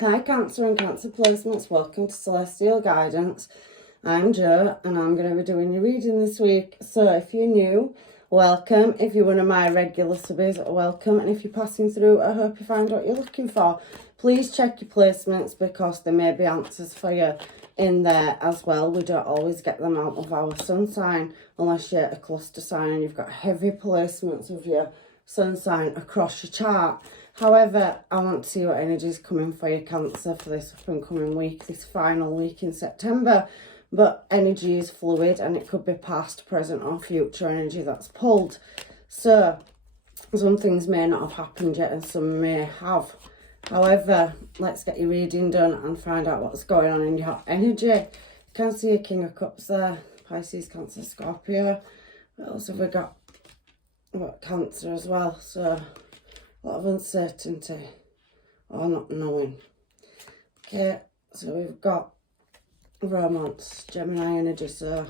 Hi Cancer and Cancer placements, welcome to Celestial Guidance. I'm Jo and I'm going to be doing your reading this week. So if you're new, welcome. If you're one of my regular subbies, welcome. And if you're passing through, I hope you find what you're looking for. Please check your placements because there may be answers for you in there as well. We don't always get them out of our sun sign unless you're a cluster sign and you've got heavy placements of your sun sign across your chart. However, I want to see what energy is coming for your Cancer for this up and coming week, this final week in September. But energy is fluid and it could be past, present or future energy that's pulled. So some things may not have happened yet and some may have. However, let's get your reading done and find out what's going on in your energy. You can see a King of Cups there, Pisces, Cancer, Scorpio. What else have we got? We've got Cancer as well, so a lot of uncertainty or not knowing. Okay, so we've got romance, Gemini energy, so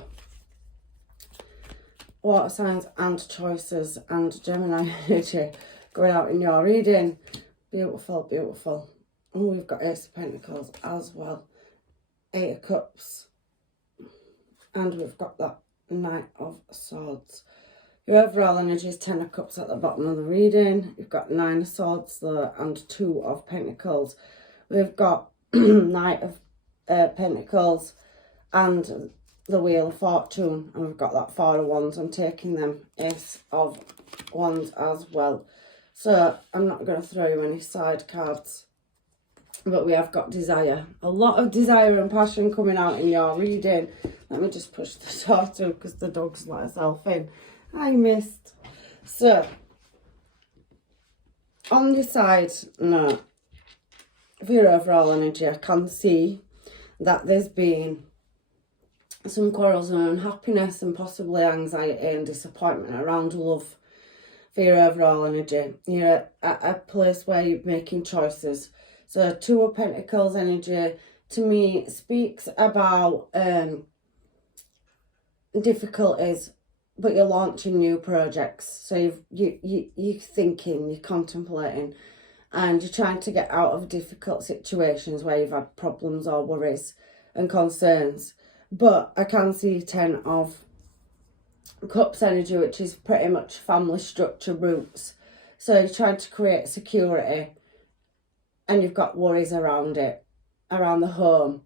water signs and choices and Gemini energy going out in your reading. Beautiful, beautiful. And we've got Ace of Pentacles as well, Eight of Cups, and we've got that Knight of Swords. Your overall energy is 10 of Cups at the bottom of the reading. You've got 9 of Swords there and 2 of Pentacles. We've got Knight of Pentacles and the Wheel of Fortune. And we've got that 4 of Wands. I'm taking them Ace of Wands as well. So I'm not going to throw you any side cards. But we have got desire. A lot of desire and passion coming out in your reading. Let me just push the door through because the dog's let herself in. I missed. So, on this side, no, for your overall energy, I can see that there's been some quarrels and unhappiness and possibly anxiety and disappointment around love for your overall energy. You're at a place where you're making choices. So, 2 of Pentacles energy, to me, speaks about difficulties, but you're launching new projects. So you're thinking, you're contemplating, and you're trying to get out of difficult situations where you've had problems or worries and concerns. But I can see 10 of Cups energy, which is pretty much family structure roots. So you're trying to create security and you've got worries around it, around the home.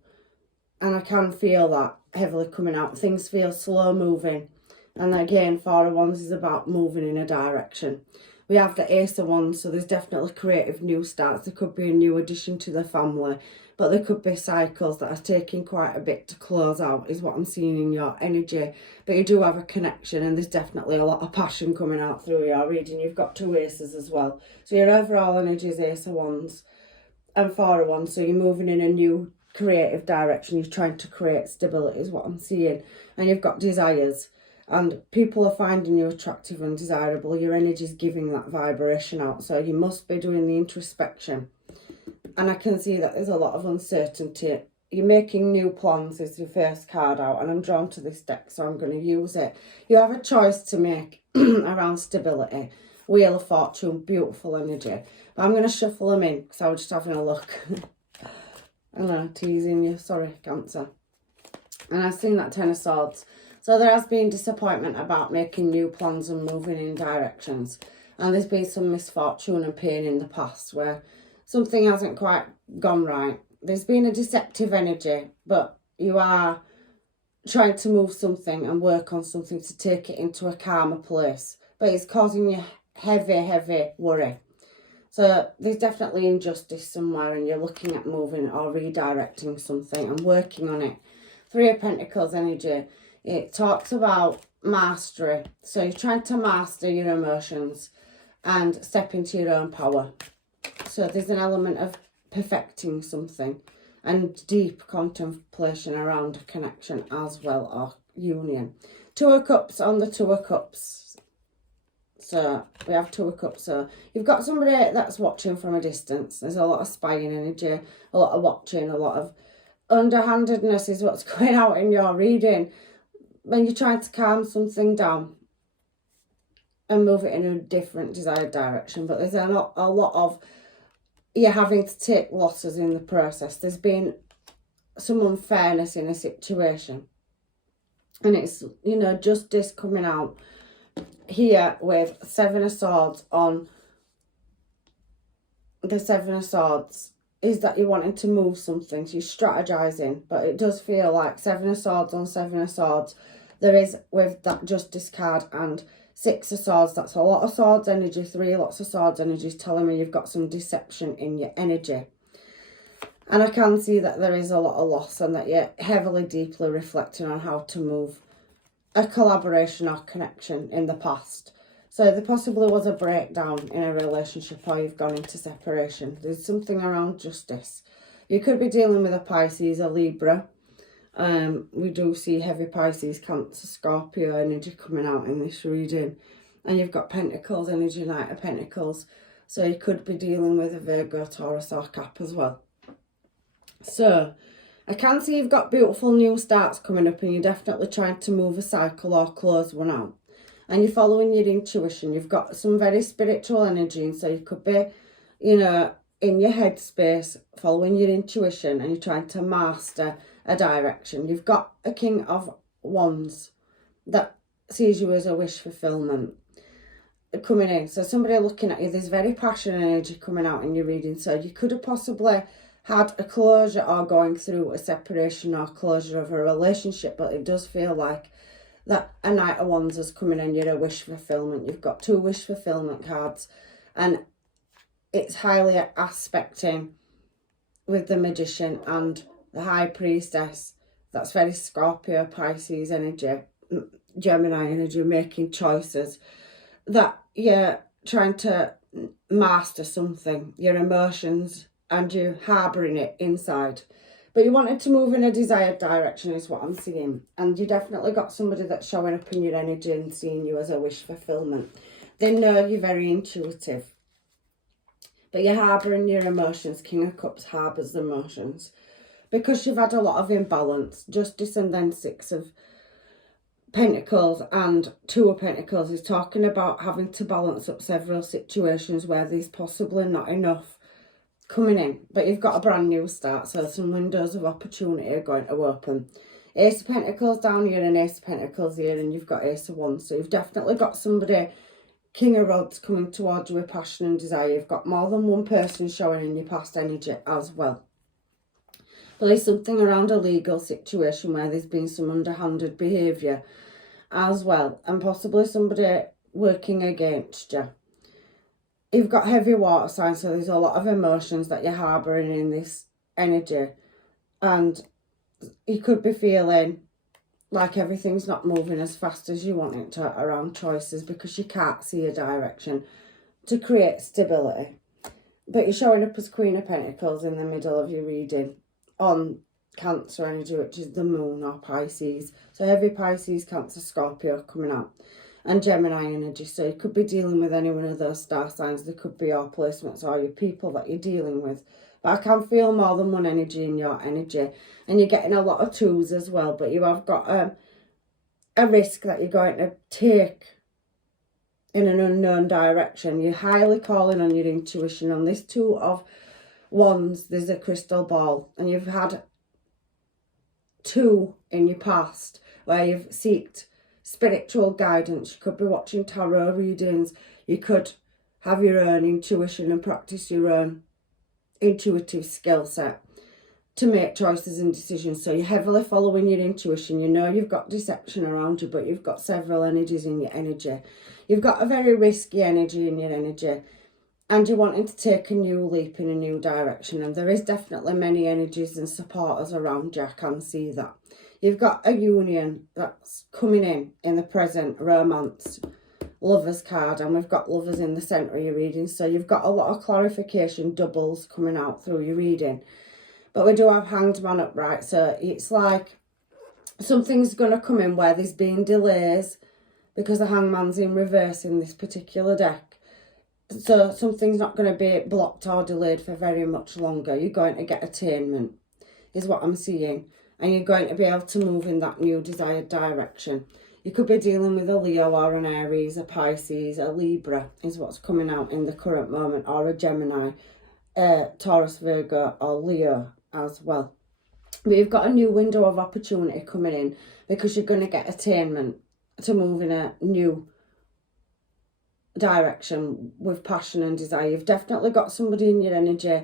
And I can feel that heavily coming out. Things feel slow moving. And again, 4 of Wands is about moving in a direction. We have the Ace of Wands, so there's definitely creative new starts. There could be a new addition to the family, but there could be cycles that are taking quite a bit to close out, is what I'm seeing in your energy. But you do have a connection, and there's definitely a lot of passion coming out through your reading. You've got 2 aces as well. So your overall energy is Ace of Wands and 4 of Wands, so you're moving in a new creative direction. You're trying to create stability, is what I'm seeing. And you've got desires. And people are finding you attractive and desirable. Your energy is giving that vibration out. So you must be doing the introspection. And I can see that there's a lot of uncertainty. You're making new plans is your first card out. And I'm drawn to this deck, so I'm going to use it. You have a choice to make around stability. Wheel of Fortune, beautiful energy. But I'm going to shuffle them in because I was just having a look. I know, teasing you. Sorry, Cancer. And I've seen that 10 of Swords. So there has been disappointment about making new plans and moving in directions. And there's been some misfortune and pain in the past where something hasn't quite gone right. There's been a deceptive energy, but you are trying to move something and work on something to take it into a calmer place. But it's causing you heavy worry. So there's definitely injustice somewhere and you're looking at moving or redirecting something and working on it. 3 of Pentacles energy. It talks about mastery. So you're trying to master your emotions and step into your own power. So there's an element of perfecting something and deep contemplation around a connection as well, or union. 2 of Cups on the 2 of Cups. So we have 2 of Cups. So you've got somebody that's watching from a distance. There's a lot of spying energy, a lot of watching, a lot of underhandedness is what's going out in your reading. When you're trying to calm something down and move it in a different desired direction. But there's a lot of you're having to take losses in the process. There's been some unfairness in a situation. And it's, you know, justice coming out here with Seven of Swords on the Seven of Swords is that you're wanting to move something, so you're strategizing, but it does feel like Seven of Swords on Seven of Swords, there is, with that Justice card and Six of Swords, that's a lot of Swords energy, three lots of Swords energy is telling me you've got some deception in your energy. And I can see that there is a lot of loss and that you're heavily, deeply reflecting on how to move a collaboration or connection in the past. So there possibly was a breakdown in a relationship or you've gone into separation. There's something around justice. You could be dealing with a Pisces, a Libra. We do see heavy Pisces, Cancer, Scorpio energy coming out in this reading. And you've got Pentacles energy, Knight of Pentacles. So you could be dealing with a Virgo, Taurus or Cap as well. So I can see you've got beautiful new starts coming up and you're definitely trying to move a cycle or close one out. And you're following your intuition. You've got some very spiritual energy, and so you could be, you know, in your headspace, following your intuition, and you're trying to master a direction. You've got a King of Wands that sees you as a wish fulfillment coming in. So somebody looking at you, there's very passionate energy coming out in your reading. So you could have possibly had a closure or going through a separation or closure of a relationship, but it does feel like that a Knight of Wands is coming in, you're a wish fulfillment. You've got two wish fulfillment cards, and it's highly aspecting with the Magician and the High Priestess. That's very Scorpio, Pisces energy, Gemini energy, making choices that you're trying to master something, your emotions, and you're harbouring it inside. But you wanted to move in a desired direction is what I'm seeing. And you definitely got somebody that's showing up in your energy and seeing you as a wish fulfillment. They know you're very intuitive. But you're harbouring your emotions. King of Cups harbours the emotions. Because you've had a lot of imbalance. Justice and then Six of Pentacles and Two of Pentacles is talking about having to balance up several situations where there's possibly not enough coming in, but you've got a brand new start, so some windows of opportunity are going to open. Ace of Pentacles down here and Ace of Pentacles here, and you've got Ace of Wands, so you've definitely got somebody, King of Rods, coming towards you with passion and desire. You've got more than one person showing in your past energy as well. But there's something around a legal situation where there's been some underhanded behaviour as well, and possibly somebody working against you. You've got heavy water signs, so there's a lot of emotions that you're harbouring in this energy. And you could be feeling like everything's not moving as fast as you want it to around choices because you can't see a direction to create stability. But you're showing up as Queen of Pentacles in the middle of your reading on Cancer energy, which is the Moon or Pisces. So heavy Pisces, Cancer, Scorpio coming out. And Gemini energy, so you could be dealing with any one of those star signs. They could be your placements or your people that you're dealing with. But I can feel more than one energy in your energy. And you're getting a lot of twos as well. But you have got a risk that you're going to take in an unknown direction. You're highly calling on your intuition. On this Two of Wands, there's a crystal ball. And you've had two in your past where you've sought spiritual guidance. You could be watching tarot readings. You could have your own intuition and practice your own intuitive skill set to make choices and decisions. So you're heavily following your intuition. You know you've got deception around you, but you've got several energies in your energy. You've got a very risky energy in your energy, and you're wanting to take a new leap in a new direction. And there is definitely many energies and supporters around you. I can see that. You've got a union that's coming in the present, romance, Lovers card, and we've got Lovers in the centre of your reading. So you've got a lot of clarification, doubles coming out through your reading. But we do have Hanged Man upright, so it's like something's going to come in where there's been delays because the Hangman's in reverse in this particular deck. So something's not going to be blocked or delayed for very much longer. You're going to get attainment, is what I'm seeing. And you're going to be able to move in that new desired direction. You could be dealing with a Leo or an Aries, a Pisces, a Libra is what's coming out in the current moment, or a Gemini. Taurus, Virgo or Leo as well. But you've got a new window of opportunity coming in because you're going to get attainment to move in a new direction with passion and desire. You've definitely got somebody in your energy,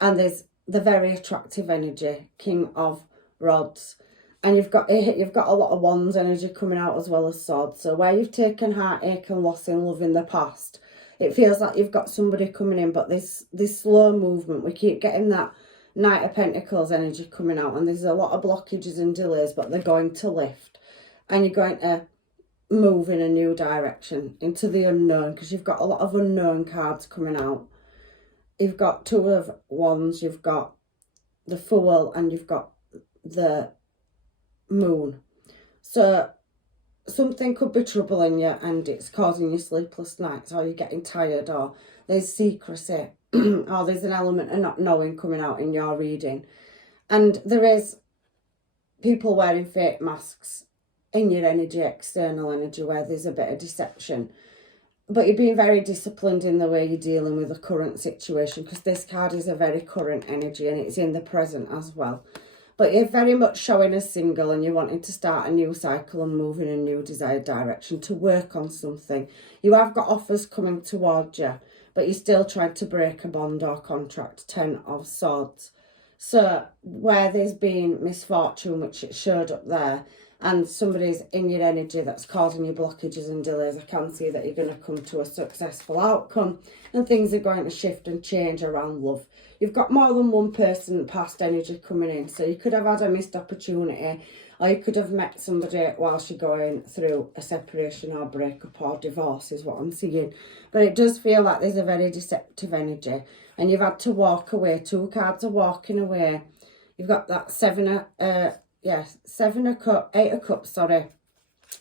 and there's the very attractive energy, King of Rods. And you've got a lot of Wands energy coming out as well as Swords. So where you've taken heartache and loss in love in the past, it feels like you've got somebody coming in, but this slow movement, we keep getting that Knight of Pentacles energy coming out, and there's a lot of blockages and delays, but they're going to lift, and you're going to move in a new direction into the unknown, because you've got a lot of unknown cards coming out. You've got Two of Wands, you've got the Fool, and you've got the Moon. So something could be troubling you and it's causing you sleepless nights, or you're getting tired, or there's secrecy, or there's an element of not knowing coming out in your reading. And there is people wearing fake masks in your energy, external energy, where there's a bit of deception. But you're being very disciplined in the way you're dealing with the current situation, because this card is a very current energy and it's in the present as well. But you're very much showing as single, and you're wanting to start a new cycle and move in a new desired direction to work on something. You have got offers coming towards you, but you're still trying to break a bond or contract. 10 of Swords. So where there's been misfortune, which it showed up there, and somebody's in your energy that's causing you blockages and delays, I can see that you're going to come to a successful outcome, and things are going to shift and change around love. You've got more than one person past energy coming in, so you could have had a missed opportunity, or you could have met somebody whilst you're going through a separation or breakup or divorce is what I'm seeing. But it does feel like there's a very deceptive energy, and you've had to walk away. 2 cards are walking away. You've got that 8 of Cups,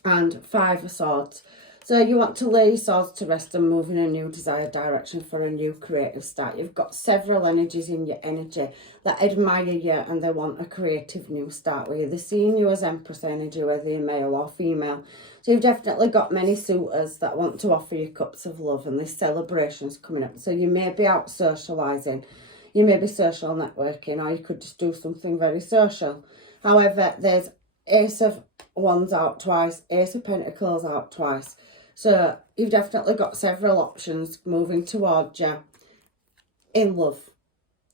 and 5 of Swords. So you want to lay your swords to rest and move in a new desired direction for a new creative start. You've got several energies in your energy that admire you, and they want a creative new start with you. They're seeing you as Empress energy, whether you're male or female. So you've definitely got many suitors that want to offer you cups of love, and there's celebrations coming up. So you may be out socialising, you may be social networking, or you could just do something very social. However, there's Ace of Wands out twice, Ace of Pentacles out twice. So you've definitely got several options moving towards you in love.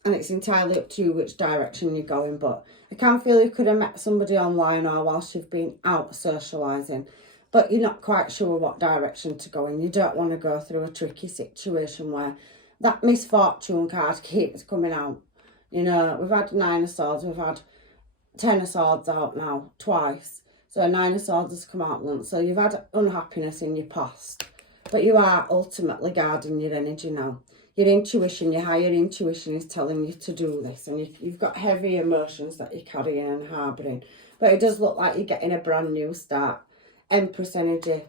And it's entirely up to you which direction you're going. But I can feel you could have met somebody online or whilst you've been out socialising, but you're not quite sure what direction to go in. You don't want to go through a tricky situation where that misfortune card keeps coming out. You know, we've had 9 of Swords, we've had 10 of Swords out now twice. So 9 of Swords has come out once. So you've had unhappiness in your past, but you are ultimately guarding your energy now. Your intuition, your higher intuition is telling you to do this, and you've got heavy emotions that you're carrying and harbouring. But it does look like you're getting a brand new start. Empress energy,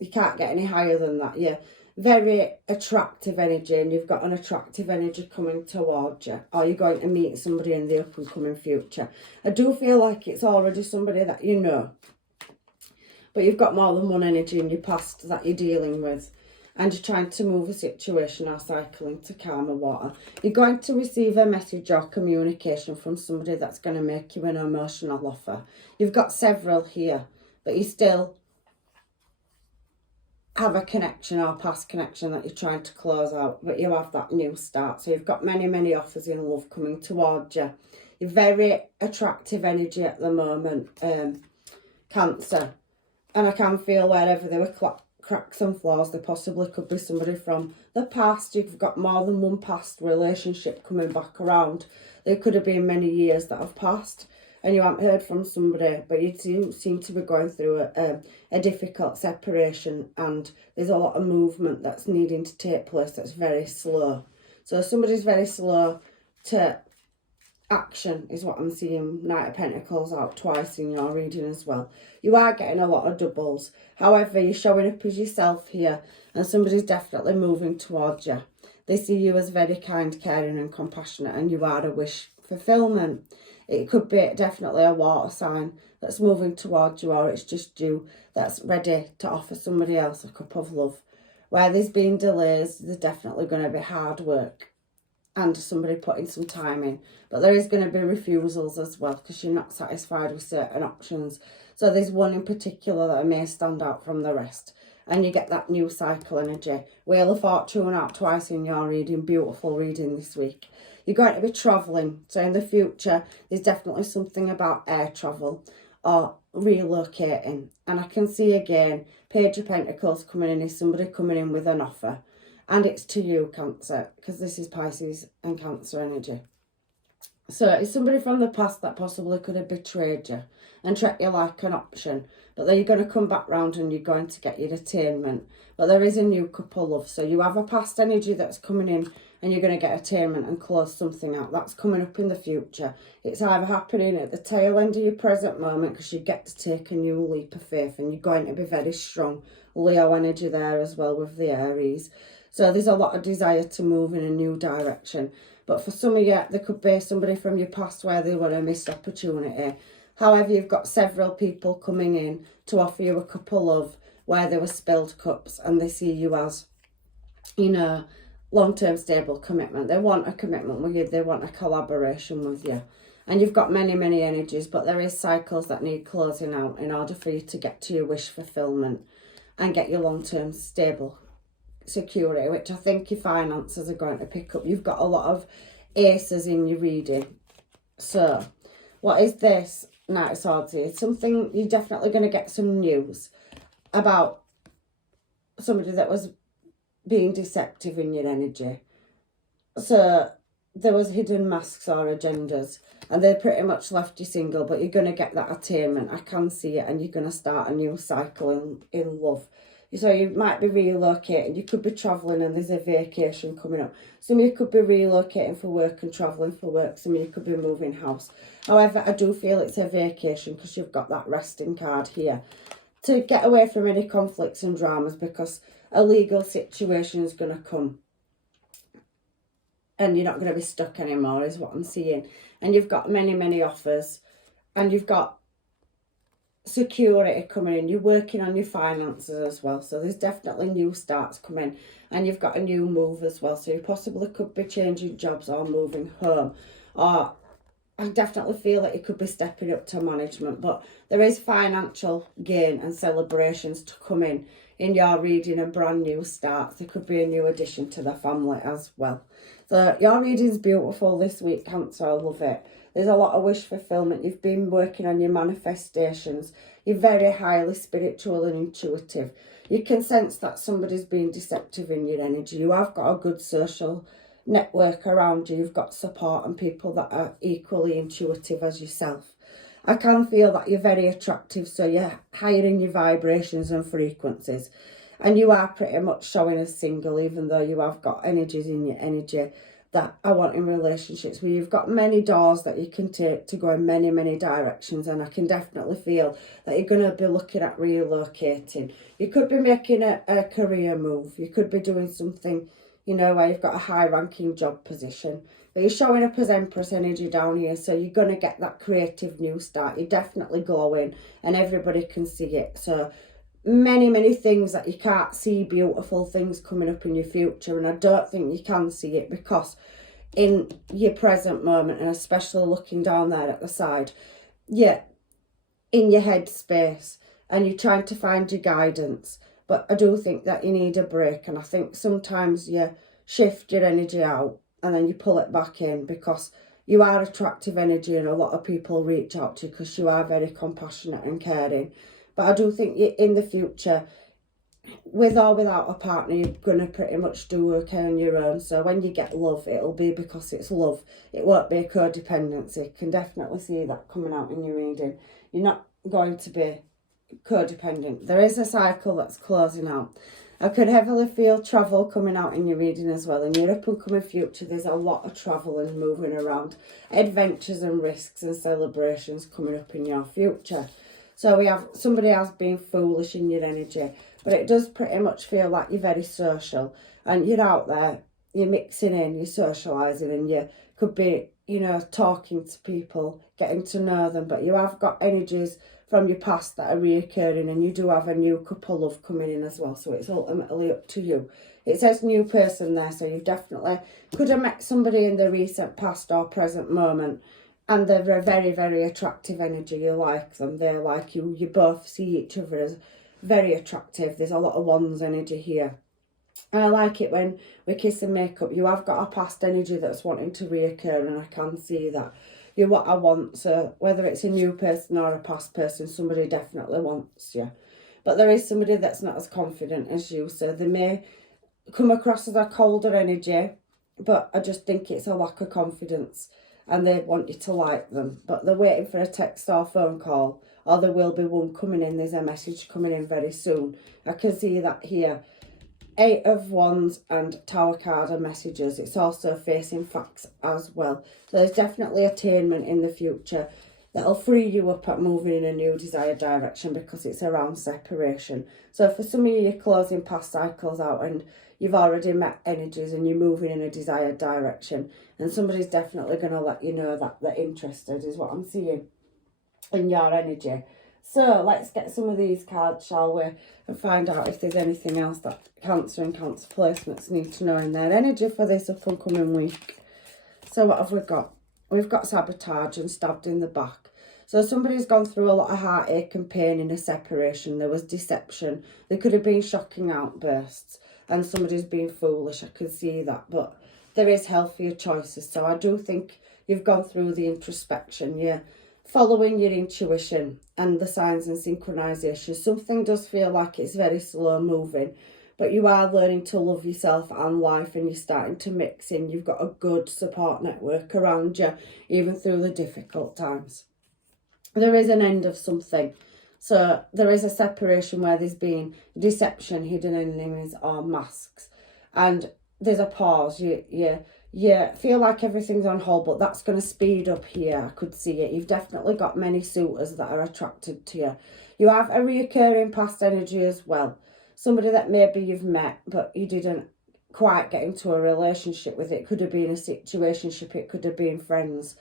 you can't get any higher than that. You're very attractive energy, and you've got an attractive energy coming towards you, or you're going to meet somebody in the up and coming future. I do feel like it's already somebody that you know, but you've got more than one energy in your past that you're dealing with, and you're trying to move a situation or cycle into calmer water. You're going to receive a message or communication from somebody that's going to make you an emotional offer. You've got several here, but you still have a connection or past connection that you're trying to close out, but you have that new start. So you've got many offers in love coming towards you. You're very attractive energy at the moment, Cancer. And I can feel wherever there were cracks and flaws, there possibly could be somebody from the past. You've got more than one past relationship coming back around. There could have been many years that have passed, and you haven't heard from somebody, but you do seem to be going through a difficult separation, and there's a lot of movement that's needing to take place that's very slow. So somebody's very slow to action is what I'm seeing. Knight of Pentacles out twice in your reading as well. You are getting a lot of doubles. However, you're showing up as yourself here, and somebody's definitely moving towards you. They see you as very kind, caring and compassionate, and you are a wish fulfillment. It could be definitely a water sign that's moving towards you, or it's just you that's ready to offer somebody else a cup of love. Where there's been delays, there's definitely going to be hard work and somebody putting some time in. But there is going to be refusals as well because you're not satisfied with certain options. So there's one in particular that may stand out from the rest. And you get that new cycle energy. Wheel of Fortune out twice in your reading. Beautiful reading this week. You're going to be travelling. So in the future, there's definitely something about air travel or relocating. And I can see again, Page of Pentacles coming in is somebody coming in with an offer. And it's to you, Cancer, because this is Pisces and Cancer energy. So it's somebody from the past that possibly could have betrayed you and treated you like an option. But then you're going to come back round and you're going to get your attainment. But there is a new couple love. So you have a past energy that's coming in and you're going to get attainment and close something out. That's coming up in the future. It's either happening at the tail end of your present moment because you get to take a new leap of faith and you're going to be very strong. Leo energy there as well with the Aries. So there's a lot of desire to move in a new direction. But for some of you, there could be somebody from your past where they were a missed opportunity. However, you've got several people coming in to offer you a couple of where there were spilled cups and they see you as, you know, long-term stable commitment. They want a commitment with you. They want a collaboration with you. And you've got many, many energies, but there is cycles that need closing out in order for you to get to your wish fulfillment and get your long-term stable security, which I think your finances are going to pick up. You've got a lot of aces in your reading. So what is this Knight of Swords here? Something you're definitely going to get some news about somebody that was being deceptive in your energy. So there was hidden masks or agendas and they pretty much left you single, but you're going to get that attainment. I can see it, and you're going to start a new cycle in love. So you might be relocating, you could be travelling and there's a vacation coming up. Some of you could be relocating for work and travelling for work. Some of you could be moving house. However, I do feel it's a vacation because you've got that resting card here. To get away from any conflicts and dramas because a legal situation is going to come. And you're not going to be stuck anymore is what I'm seeing. And you've got many, many offers. And you've got security coming in. You're working on your finances as well, so there's definitely new starts coming, and you've got a new move as well, so you possibly could be changing jobs or moving home, or I definitely feel that you could be stepping up to management. But there is financial gain and celebrations to come in your reading, and brand new starts. There could be a new addition to the family as well. So your reading's beautiful this week, Cancer. I love it. There's a lot of wish fulfillment. You've been working on your manifestations. You're very highly spiritual and intuitive. You can sense that somebody's being deceptive in your energy. You have got a good social network around you. You've got support and people that are equally intuitive as yourself. I can feel that you're very attractive, so you're higher in your vibrations and frequencies. And you are pretty much showing as single, even though you have got energies in your energy that I want in relationships where you've got many doors that you can take to go in many, many directions. And I can definitely feel that you're going to be looking at relocating. You could be making a career move. You could be doing something, you know, where you've got a high ranking job position. But you're showing up as Empress energy down here. So you're going to get that creative new start. You're definitely glowing and everybody can see it. So many, many things that you can't see, beautiful things coming up in your future. And I don't think you can see it because in your present moment, and especially looking down there at the side, you're in your head space and you're trying to find your guidance. But I do think that you need a break. And I think sometimes you shift your energy out and then you pull it back in because you are attractive energy and a lot of people reach out to you because you are very compassionate and caring. But I do think in the future, with or without a partner, you're going to pretty much do okay on your own. So when you get love, it'll be because it's love. It won't be a codependency. You can definitely see that coming out in your reading. You're not going to be codependent. There is a cycle that's closing out. I could heavily feel travel coming out in your reading as well. In your up and coming future, there's a lot of travel and moving around. Adventures and risks and celebrations coming up in your future. So we have somebody else being foolish in your energy. But it does pretty much feel like you're very social. And you're out there, you're mixing in, you're socialising. And you could be, you know, talking to people, getting to know them. But you have got energies from your past that are reoccurring. And you do have a new couple love coming in as well. So it's ultimately up to you. It says new person there, so you definitely could have met somebody in the recent past or present moment, and they're a very, very attractive energy. You like them, they like you. You both see each other as very attractive. There's a lot of wands energy here. And I like it when we kiss and make up. You have got a past energy that's wanting to reoccur, and I can see that. You're what I want, so whether it's a new person or a past person, somebody definitely wants you. But there is somebody that's not as confident as you, so they may come across as a colder energy, but I just think it's a lack of confidence, and they want you to like them, but they're waiting for a text or phone call, or there will be one coming in. There's a message coming in very soon. I can see that here. 8 of Wands and Tower card are messages. It's also facing facts as well. So there's definitely attainment in the future that'll free you up at moving in a new desired direction, because it's around separation. So for some of you, you're closing past cycles out and you've already met energies and you're moving in a desired direction. And somebody's definitely going to let you know that they're interested, is what I'm seeing in your energy. So let's get some of these cards, shall we, and find out if there's anything else that Cancer and Cancer placements need to know in their energy for this up and coming week. So what have we got? We've got sabotage and stabbed in the back. So somebody's gone through a lot of heartache and pain in a separation. There was deception. There could have been shocking outbursts, and somebody's been foolish. I could see that, but there is healthier choices. So I do think you've gone through the introspection. You're following your intuition and the signs and synchronisation. Something does feel like it's very slow moving, but you are learning to love yourself and life, and you're starting to mix in. You've got a good support network around you, even through the difficult times. There is an end of something. So there is a separation where there's been deception, hidden enemies or masks. And there's a pause. You feel like everything's on hold, but that's going to speed up here. I could see it. You've definitely got many suitors that are attracted to you. You have a reoccurring past energy as well. Somebody that maybe you've met, but you didn't quite get into a relationship with. It could have been a situationship. It could have been friends.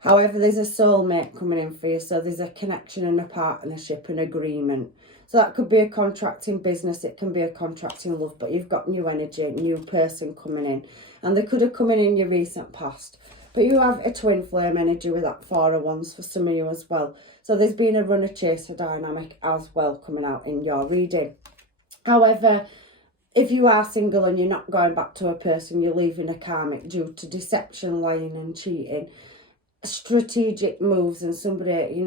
However, there's a soulmate coming in for you. So there's a connection and a partnership and agreement. So that could be a contract in business. It can be a contract in love. But you've got new energy, new person coming in. And they could have come in your recent past. But you have a twin flame energy with that 4 of Wands for some of you as well. So there's been a runner-chaser dynamic as well coming out in your reading. However, if you are single and you're not going back to a person, you're leaving a karmic due to deception, lying and cheating, strategic moves, and somebody,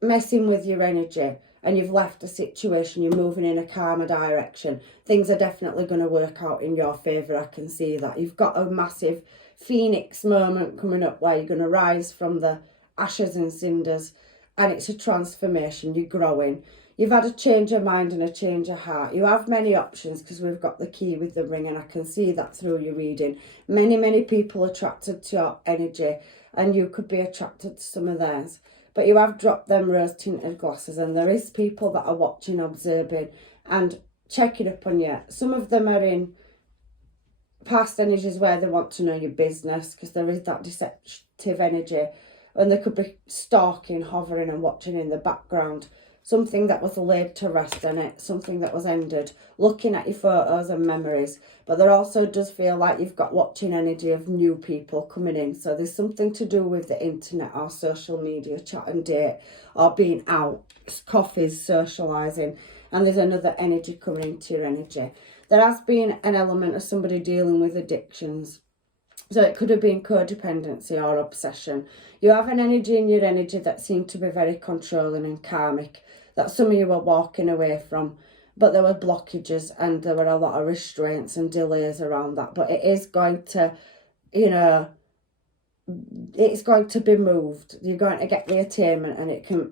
messing with your energy, and you've left a situation, you're moving in a calmer direction. Things are definitely going to work out in your favour. I can see that. You've got a massive phoenix moment coming up where you're going to rise from the ashes and cinders, and it's a transformation. You're growing. You've had a change of mind and a change of heart. You have many options because we've got the key with the ring, and I can see that through your reading. Many, many people attracted to your energy, and you could be attracted to some of theirs. But you have dropped them rose-tinted glasses, and there is people that are watching, observing, and checking up on you. Some of them are in past energies where they want to know your business, because there is that deceptive energy, and they could be stalking, hovering and watching in the background. Something that was laid to rest in it, something that was ended, looking at your photos and memories. But there also does feel like you've got watching energy of new people coming in. So there's something to do with the internet or social media, chat and date, or being out, coffees, socialising. And there's another energy coming into your energy. There has been an element of somebody dealing with addictions. So it could have been codependency or obsession. You have an energy in your energy that seemed to be very controlling and karmic, that some of you were walking away from, but there were blockages and there were a lot of restraints and delays around that. But it is going to, it's going to be moved. You're going to get the attainment,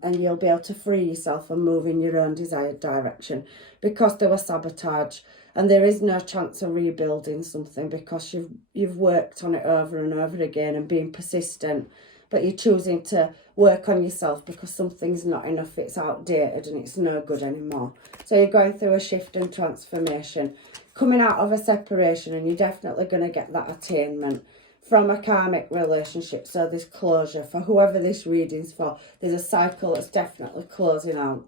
and you'll be able to free yourself and move in your own desired direction, because there was sabotage. And there is no chance of rebuilding something because you've worked on it over and over again and been persistent, but you're choosing to work on yourself because something's not enough, it's outdated and it's no good anymore. So you're going through a shift and transformation, coming out of a separation, and you're definitely going to get that attainment from a karmic relationship. So there's closure for whoever this reading's for. There's a cycle that's definitely closing out.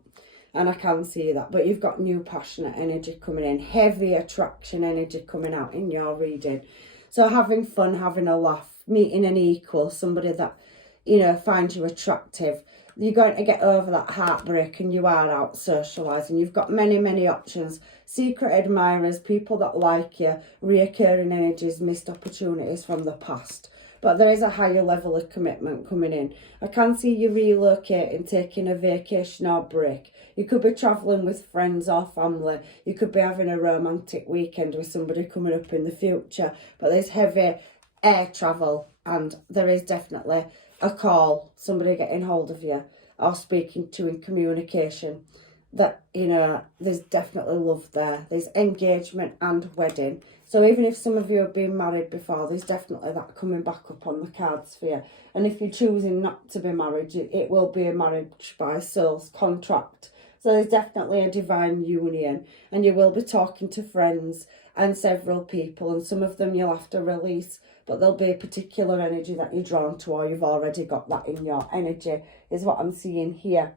and I can see that. But you've got new passionate energy coming in, heavy attraction energy coming out in your reading. So having fun, having a laugh, meeting an equal, somebody that, you know, finds you attractive. You're going to get over that heartbreak and you are out socialising. You've got many, many options. Secret admirers, people that like you, reoccurring energies, missed opportunities from the past. But there is a higher level of commitment coming in. I can see you relocating, taking a vacation or break. You could be travelling with friends or family. You could be having a romantic weekend with somebody coming up in the future. But there's heavy air travel, and there is definitely a call, somebody getting hold of you or speaking to in communication. That, you know, there's definitely love there. There's engagement and wedding. So even if some of you have been married before, there's definitely that coming back up on the cards for you. And if you're choosing not to be married, it will be a marriage by souls contract. So there's definitely a divine union, and you will be talking to friends and several people, and some of them you'll have to release, but there'll be a particular energy that you're drawn to, or you've already got that in your energy, is what I'm seeing here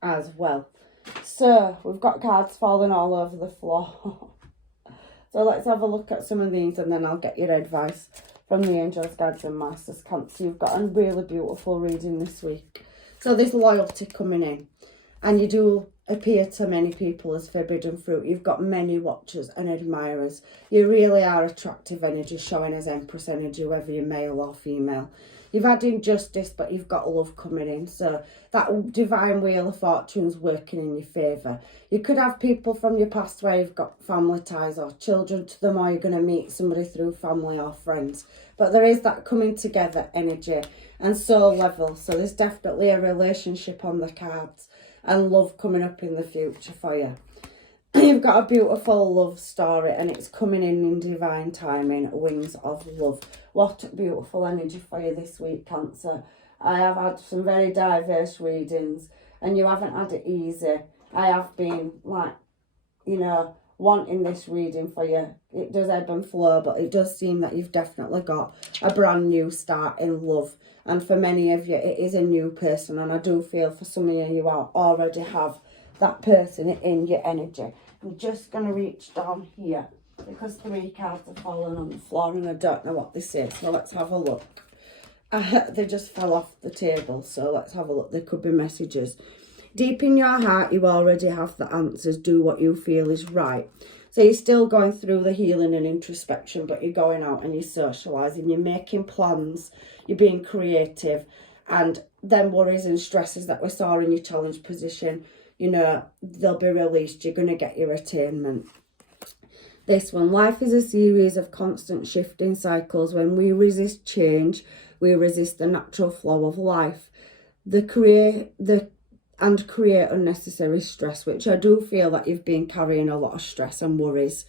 as well. So we've got cards falling all over the floor. So let's have a look at some of these, and then I'll get your advice from the angels, guides and masters. Cancer, you've got a really beautiful reading this week. So there's loyalty coming in, and you do appear to many people as forbidden fruit. You've got many watchers and admirers. You really are attractive energy, showing as Empress energy, whether you're male or female. You've had injustice, but you've got love coming in. So that divine wheel of fortune's working in your favour. You could have people from your past where you've got family ties or children to them, or you're going to meet somebody through family or friends. But there is that coming together energy and soul level. So there's definitely a relationship on the cards and love coming up in the future for you. You've got a beautiful love story, and it's coming in divine timing. Wings of love. What beautiful energy for you this week, Cancer. I have had some very diverse readings, and you haven't had it easy. I have been, like, you know, wanting this reading for you. It does ebb and flow, but it does seem that you've definitely got a brand new start in love. And for many of you, it is a new person, and I do feel for some of you, you already have that person in your energy. I'm just going to reach down here because 3 cards have fallen on the floor and I don't know what this is. So let's have a look. They just fell off the table, so let's have a look. There could be messages. Deep in your heart, you already have the answers. Do what you feel is right. So you're still going through the healing and introspection, but you're going out and you're socialising. You're making plans. You're being creative. And then worries and stresses that we saw in your challenge position, you know, they'll be released. You're going to get your attainment. This one, life is a series of constant shifting cycles. When we resist change, we resist the natural flow of life. Create unnecessary stress, which I do feel that you've been carrying a lot of stress and worries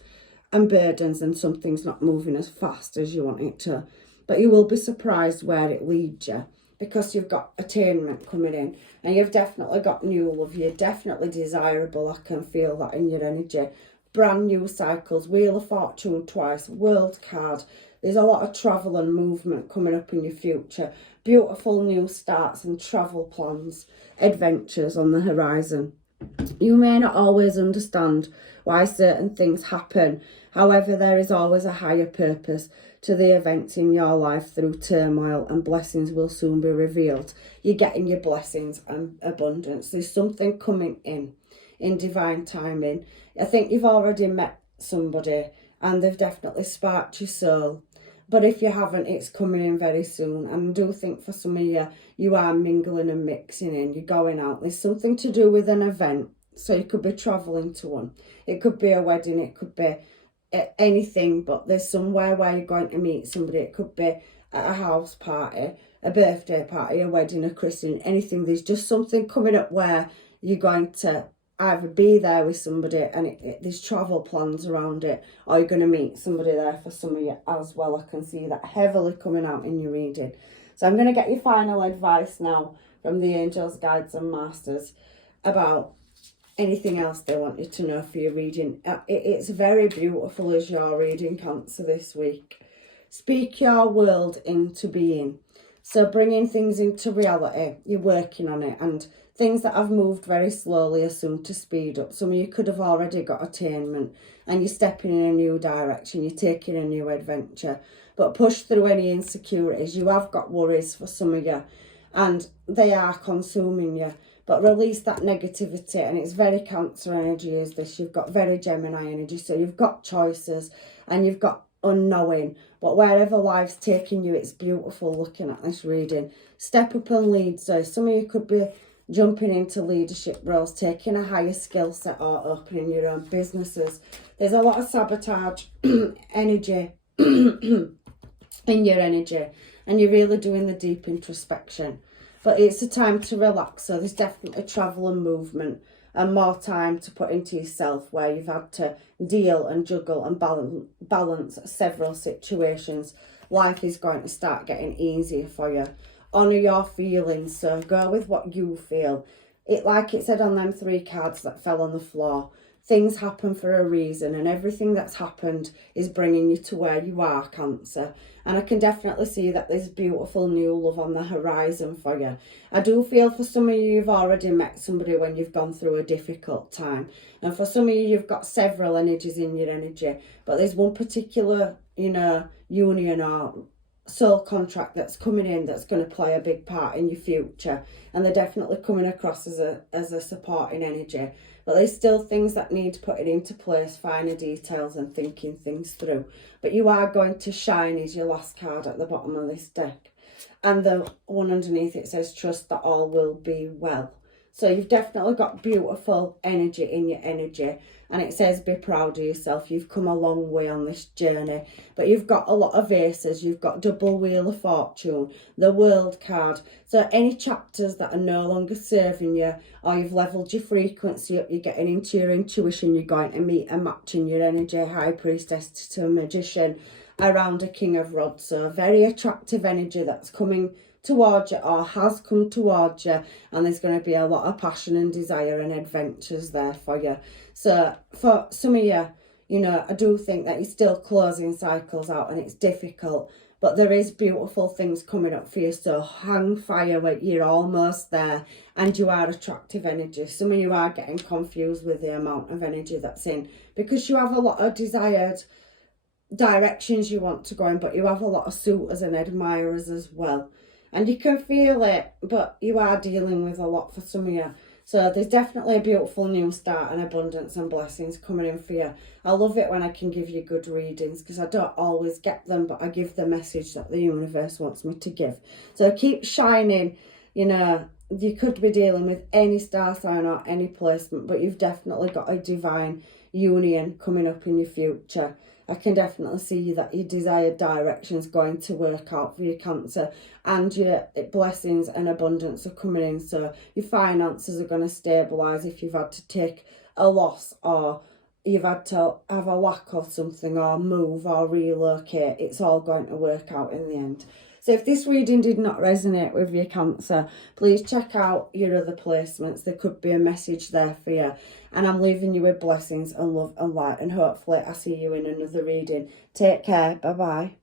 and burdens, and something's not moving as fast as you want it to. But you will be surprised where it leads you, because you've got attainment coming in, and you've definitely got new love. You're definitely desirable. I can feel that in your energy. Brand new cycles, Wheel of Fortune twice, World card. There's a lot of travel and movement coming up in your future. Beautiful new starts and travel plans, adventures on the horizon. You may not always understand why certain things happen. However, there is always a higher purpose to the events in your life through turmoil, and blessings will soon be revealed. You're getting your blessings and abundance. There's something coming in divine timing. I think you've already met somebody and they've definitely sparked your soul. But if you haven't, it's coming in very soon. And I do think for some of you, you are mingling and mixing in. You're going out. There's something to do with an event. So you could be travelling to one. It could be a wedding. It could be anything. But there's somewhere where you're going to meet somebody. It could be at a house party, a birthday party, a wedding, a christening, anything. There's just something coming up where you're going to either be there with somebody, and there's travel plans around it, or you're going to meet somebody there for some of you as well. I can see that heavily coming out in your reading. So I'm going to get your final advice now from the angels, guides and masters about anything else they want you to know for your reading. It's very beautiful as your reading, Cancer, this week. Speak your world into being. So bringing things into reality, you're working on it, and things that have moved very slowly are soon to speed up. Some of you could have already got attainment and you're stepping in a new direction, you're taking a new adventure. But push through any insecurities. You have got worries for some of you and they are consuming you. But release that negativity, and it's very Cancer energy is this. You've got very Gemini energy, so you've got choices and you've got unknowing. But wherever life's taking you, it's beautiful looking at this reading. Step up and lead. So some of you could be jumping into leadership roles, taking a higher skill set or opening your own businesses. There's a lot of sabotage energy in your energy, and you're really doing the deep introspection. But it's a time to relax, so there's definitely travel and movement and more time to put into yourself, where you've had to deal and juggle and balance several situations. Life is going to start getting easier for you. Honour your feelings, so go with what you feel. It, like it said on them 3 cards that fell on the floor, things happen for a reason, and everything that's happened is bringing you to where you are, Cancer. And I can definitely see that there's beautiful new love on the horizon for you. I do feel for some of you, you've already met somebody when you've gone through a difficult time. And for some of you, you've got several energies in your energy. But there's one particular, union or soul contract that's coming in that's going to play a big part in your future. And they're definitely coming across as a supporting energy. But there's still things that need putting into place, finer details and thinking things through. But you are going to shine is your last card at the bottom of this deck. And the one underneath it says, trust that all will be well. So you've definitely got beautiful energy in your energy. And it says, be proud of yourself. You've come a long way on this journey. But you've got a lot of aces. You've got double wheel of fortune, the world card. So any chapters that are no longer serving you, or you've levelled your frequency up, you're getting into your intuition, you're going to meet a match in your energy, high priestess to a magician, around a king of rods. So very attractive energy that's coming towards you or has come towards you, and there's going to be a lot of passion and desire and adventures there for you. So for some of you, I do think that you're still closing cycles out and it's difficult, but there is beautiful things coming up for you. So hang fire when you're almost there, and you are attractive energy. Some of you are getting confused with the amount of energy that's in, because you have a lot of desired directions you want to go in, but you have a lot of suitors and admirers as well. And you can feel it, but you are dealing with a lot for some of you. So there's definitely a beautiful new start and abundance and blessings coming in for you. I love it when I can give you good readings, because I don't always get them, but I give the message that the universe wants me to give. So keep shining. You could be dealing with any star sign or any placement, but you've definitely got a divine union coming up in your future. I can definitely see that your desired direction is going to work out for your Cancer, and your blessings and abundance are coming in. So your finances are going to stabilise if you've had to take a loss, or you've had to have a lack of something, or move or relocate. It's all going to work out in the end. So if this reading did not resonate with your Cancer, please check out your other placements. There could be a message there for you. And I'm leaving you with blessings and love and light. And hopefully I see you in another reading. Take care. Bye-bye.